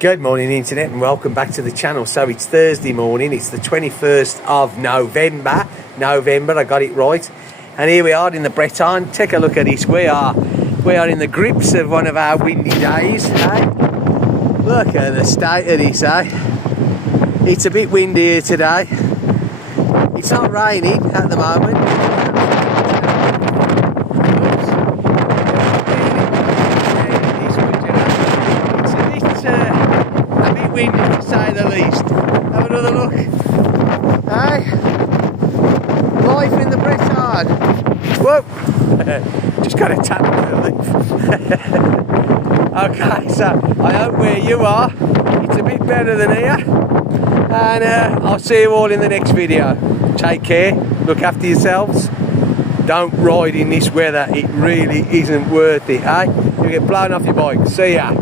Good morning internet and welcome back to the channel. So it's Thursday morning, it's the 21st of November, I got it right. And here we are in the Breton. Take a look at this, we are in the grips of one of our windy days, eh? Look at the state of this, eh? It's a bit windy here today. It's not raining at the moment. Windy to say the least. Have another look. Hey, life in the Breton. Whoa! Just got a tap on the leaf. Okay, so I hope where you are, it's a bit better than here. And I'll see you all in the next video. Take care. Look after yourselves. Don't ride in this weather. It really isn't worth it. Eh? You'll get blown off your bike. See ya.